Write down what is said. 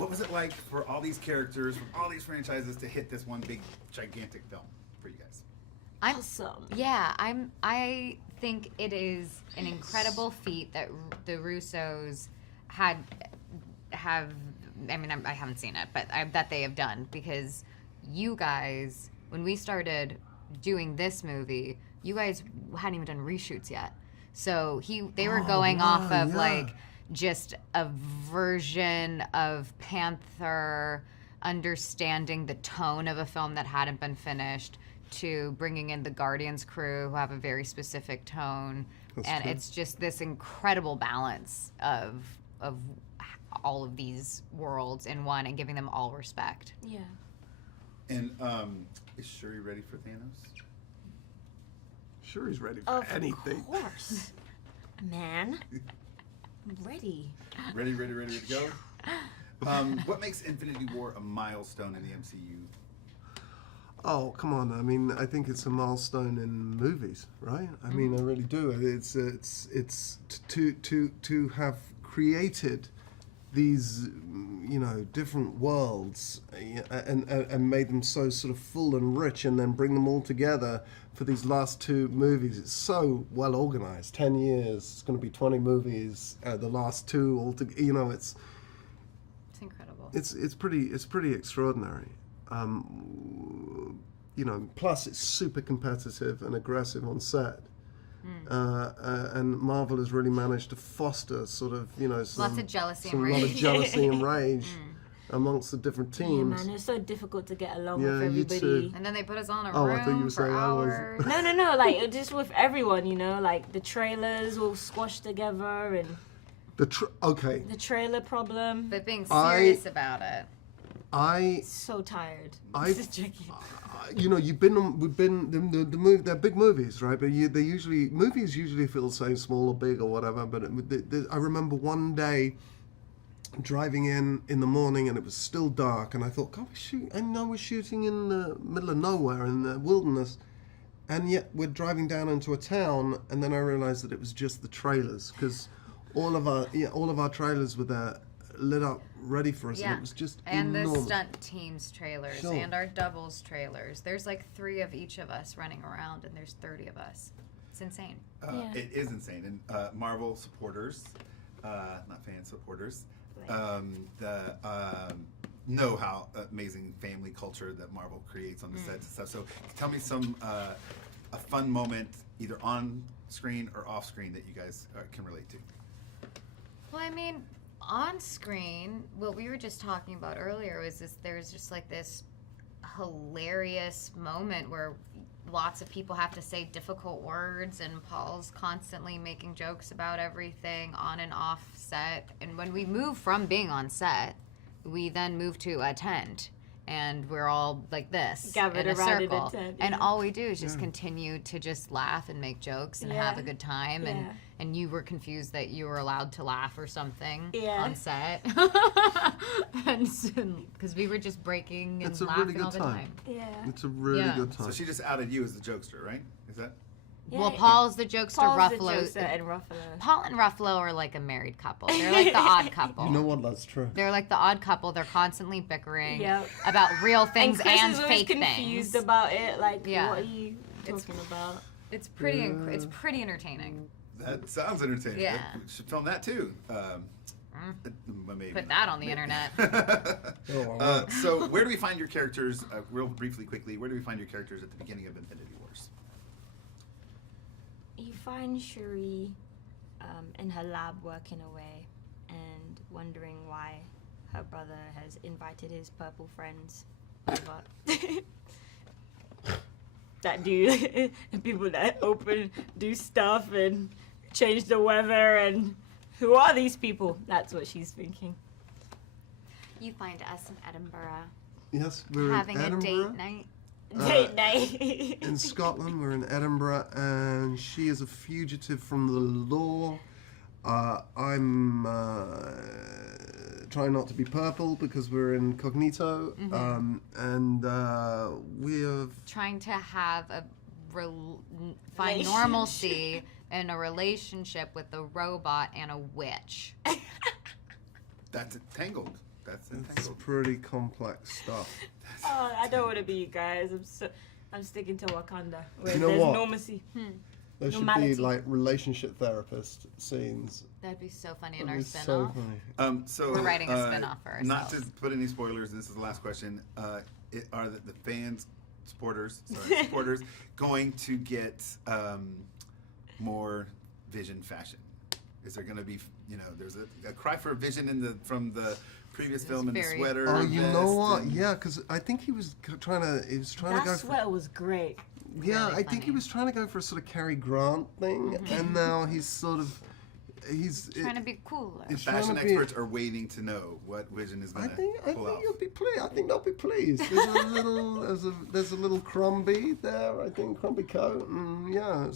What was it like for all these characters from all these franchises to hit this one big, gigantic film for you guys? Awesome. Yeah, I think it is an incredible feat that the Russos have. I mean, I haven't seen it, but that they have done, because you guys, when we started doing this movie, you guys hadn't even done reshoots yet. So they were going off of like just a version of Panther, understanding the tone of a film that hadn't been finished, to bringing in the Guardians crew who have a very specific tone. That's true. It's just this incredible balance of all of these worlds in one, and giving them all respect. Yeah. And is Shuri ready for Thanos? Shuri's ready for anything. Of course. Man. I'm ready. Ready to go? What makes Infinity War a milestone in the MCU? Oh, come on. I mean, I think it's a milestone in movies, right? I mean, I really do. It's to have created these, different worlds and made them so sort of full and rich, and then bring them all together for these last two movies. It's so well organized. 10 years, it's going to be 20 movies. The last two all together, it's incredible. It's pretty extraordinary. Plus it's super competitive and aggressive on set. And Marvel has really managed to foster sort of, lots of jealousy and rage. A lot of jealousy and rage amongst the different teams. Yeah, man, it's so difficult to get along with you everybody. too. And then they put us on a I thought you room were for saying hours. No, like just with everyone, like the trailers all squashed together, and the trailer problem. But being serious about it. So tired. We've been they're big movies, right? But movies usually feel the same, small or big or whatever. But I remember one day driving in the morning, and it was still dark, and I thought, God, we're shooting in the middle of nowhere in the wilderness, and yet we're driving down into a town, and then I realized that it was just the trailers, because all of our trailers were there, lit up, ready for us, and it was just enormous. The stunt team's trailers, and our doubles trailers. There's like 3 of each of us running around, and there's 30 of us. It's insane. It is insane. And Marvel supporters, not fans, supporters, know how amazing family culture that Marvel creates on the sets and stuff. So tell me a fun moment, either on screen or off screen, that you guys can relate to. Well, I mean, on screen, what we were just talking about earlier was there's just like this hilarious moment where lots of people have to say difficult words, and Paul's constantly making jokes about everything on and off set. And when we move from being on set, we then move to a tent, and we're all like this gathered in a around circle, in a tent, and all we do is just continue to just laugh and make jokes and have a good time. And you were confused that you were allowed to laugh or something on set. Because we were just breaking and laughing all the time. Yeah. It's a really good time. So she just outed you as the jokester, right? Is that? Yeah. Well, Paul's the jokester. Ruffalo. And Ruffalo. Paul and Ruffalo are like a married couple. They're like the odd couple. You know what? That's true. They're like the odd couple. They're constantly bickering about real things and fake things. Confused about it. Like, what are you talking about? It's pretty. It's pretty entertaining. That sounds entertaining. Yeah. We should film that too. Maybe put that on the internet. So where do we find your characters, real briefly, quickly, where do we find your characters at the beginning of Infinity Wars? You find Shuri in her lab working away and wondering why her brother has invited his purple friends over. That do people that do stuff and change the weather, and who are these people? That's what she's thinking. You find us in Edinburgh. Yes, we're having in Edinburgh. A date night. Date night. In Scotland, we're in Edinburgh, and she is a fugitive from the law. I'm trying not to be purple because we're incognito, and we're trying to have find normalcy in a relationship with a robot and a witch. That's Tangled. That's It's entangled. pretty complex stuff. Oh, I don't want to be you guys. I'm sticking to Wakanda, where You know there's what? normacy. There should Normality. be like relationship therapist scenes. That'd be so funny in That'd our be spin-off. so funny. So We're writing a spin-off for Not to ourselves. put any spoilers. This is the last question. Are the fans, supporters going to get more Vision fashion? Is there going to be, there's a cry for Vision from the previous film in the very- sweater? Oh, you know vest, what? and- Yeah, because I think he was trying to That go for. sweater was great. Yeah, really I think he funny. was trying to go for a sort of Cary Grant thing, and now he's sort of Trying to be cooler. It's Fashion trying to be- experts are waiting to know what Vision is I going to think pull off. you'll be pleased. I think they'll be pleased. There's a little there's a little Crombie there. I think Crombie coat, and yeah,